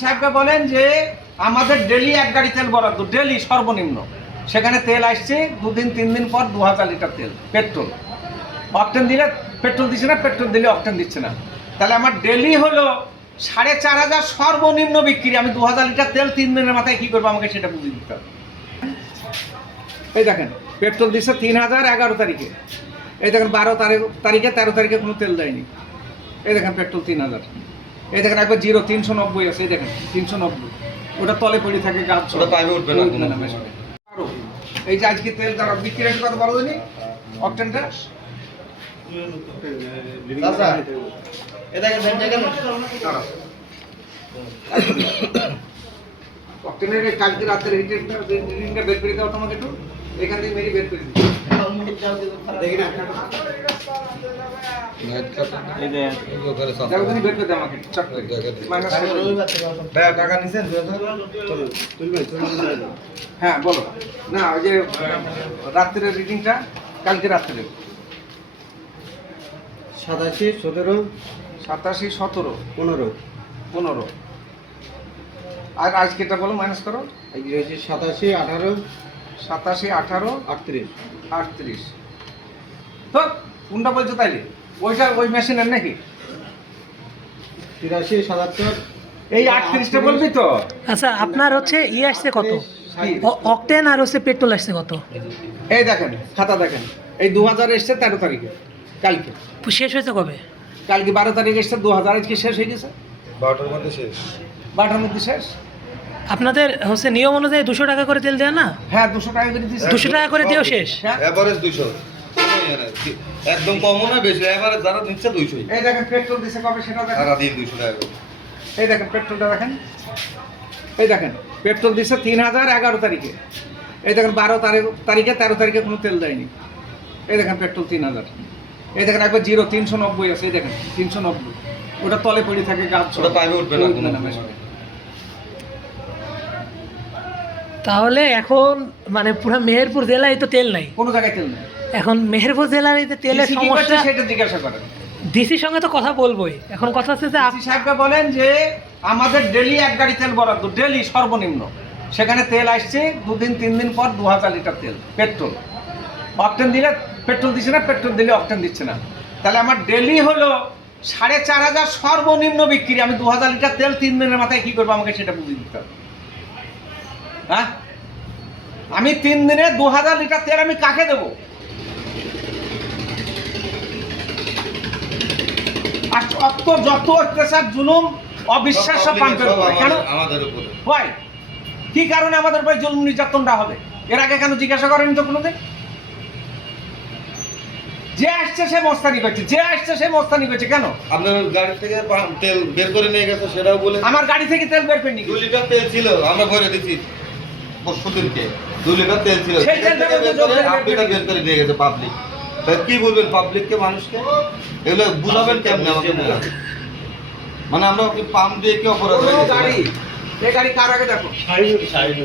সাহেবকে বলেন যে আমাদের ডেলি এক গাড়ি তেল বরাদ্দ, ডেলি সর্বনিম্ন। সেখানে তেল আসছে 2 দিন 3 দিন পর 2000 লিটার তেল, পেট্রোল। অকটেন দিলে পেট্রোল দিচ্ছে না, পেট্রোল দিলে অকটেন দিচ্ছে না। তাহলে আমার ডেলি হলো 4500 সর্বনিম্ন বিক্রি। আমি 2000 লিটার তেল 3 দিনের মাথায় কী করবো আমাকে সেটা বুঝিয়ে দিতে হবে। এই দেখেন পেট্রোল দিচ্ছে 3000 11 তারিখে। এই দেখেন 12 তারিখে 13 তারিখে কোনো তেল দেয়নি। এই দেখেন পেট্রোল 3000। এই দেখেন একবার 390 আছে। এই দেখেন 390, ওটা তলে পড়ে থাকে, গাছ ওটা পাইবে উঠবে না। এই যে আজকে তেল তারা বিক্রি রেট কত বড় জানি অকটেনটা অকটেনের কালকে রাতের রিডিংটা বের করে দাও তোমাকে একটু, এখান থেকে মেরি বের করে দিই। দেখি না বের করে দাও আমাকে চট করে। টাকা নিছেন? হ্যাঁ বলো না, ওই যে রাত্রের রিডিংটা কালকে রাত্রে 87 17 87 17 15 15। আর আজকেটা বলো মাইনাস করো। এই যে 87 18 87 18 38 38। তো কোনটা বলছো তাইলে? ওইটা ওই মেশিনের নাকি? 83 77 এই 38টা বলবি তো? আচ্ছা, আপনার হচ্ছে আসছে কত? অকটেন আর হচ্ছে পেট্রোল আসছে কত? এই দেখেন খাতা দেখেন, এই 2000 এসছে 13 তারিখে, কালকে। শেষ হয়েছে কবে? কালকে 12 তারিখ এসছে 2000, আজকে শেষ হয়ে গেছে। 12টার মধ্যে শেষ। 12টার মধ্যে শেষ। আপনাদের হচ্ছে নিয়ম অনুযায়ী 200 টাকা করে তেল দেয় না? হ্যাঁ 200 টাকা করে দিচ্ছে। 200 টাকা করে দিয়েও শেষ। হ্যাঁ এভারেজ 200, একদম কমও না বেশি, এভারেজ যারা নিচ্ছে 200। এই দেখেন পেট্রোল দিছে কবে সেটা দেখেন। সারা দিন 200 টাকা। এই দেখেন পেট্রোলটা দেখেন। এই দেখেন পেট্রোল দিচ্ছে 3000 11 তারিখে। এই দেখেন 12 তারিখে 13 তারিখে কোনো তেল দেয়নি। এই দেখেন পেট্রোল 3000। এই দেখেন একবার 390 আছে। এই দেখেন 390, ওটা তলে পড়ে থাকে, গাছ ওটা পাইবে উঠবে না। তাহলে এখন মানে পুরো মেহেরপুর জেলায় তো তেল নাই, কোনো জায়গায় তেল নেই। এখন মেহেরপুর জেলার এই যে তেলের ডিসি কি করছে সমস্যা, সেটা জিজ্ঞাসা করেন। ডিসির সঙ্গে তো কথা বলবোই। এখন কথা হচ্ছে যে ডিসি সাহেবকে বলেন যে আমাদের ডেলি এক গাড়ি তেল বরাদ্দ, ডেলি সর্বনিম্ন। সেখানে তেল আসছে 2 দিন 3 দিন পর 2000 লিটার তেল, পেট্রোল। অকটেন দিলে পেট্রোল দিচ্ছে না, পেট্রোল দিলে অকটেন দিচ্ছে না। তাহলে আমার ডেলি হলো 4500 সর্বনিম্ন বিক্রি। আমি 2000 লিটার তেল 3 দিনের মাথায় কি করবো আমাকে সেটা বুঝিয়ে দিতে হবে। হ্যাঁ আমি 3 দিনে 2000 লিটার তেল আমি কাকে দেবো? আর যত অত্যাচার জুলুম অবিশ্বাস্য পান্তের উপরে কেন আমাদের উপরে হয়? কি কারণে আমাদের উপরে জুলুম নির্যাতনটা হবে? এর আগে কেন জিজ্ঞাসা করেনি তো কোনোদিন? যে আসছে সে মস্তানি করছে, যে আসছে সে মস্তানি করছে কেন? আপনার গাড়ি থেকে তেল বের করে নিয়ে গেছে সেটাও বলে। আমার গাড়ি থেকে তেল বের করে নিয়ে 2 লিটার তেল ছিল, আমরা ভরে দিচ্ছি পরশুদিনকে। 2 লিটার তেল ছিল, সেই তেলটা বের করে নিয়ে গেছে পাবলিক। তাই কি বলবেন পাবলিককে, মানুষকে? এগুলো বুঝাবেন কেমন আমাকে বলেন? মানে আমরা পাম্প দিয়ে কি অপরাধ হয়ে গেছে? গাড়ি, এই গাড়ি কার আগে দেখো। সাইড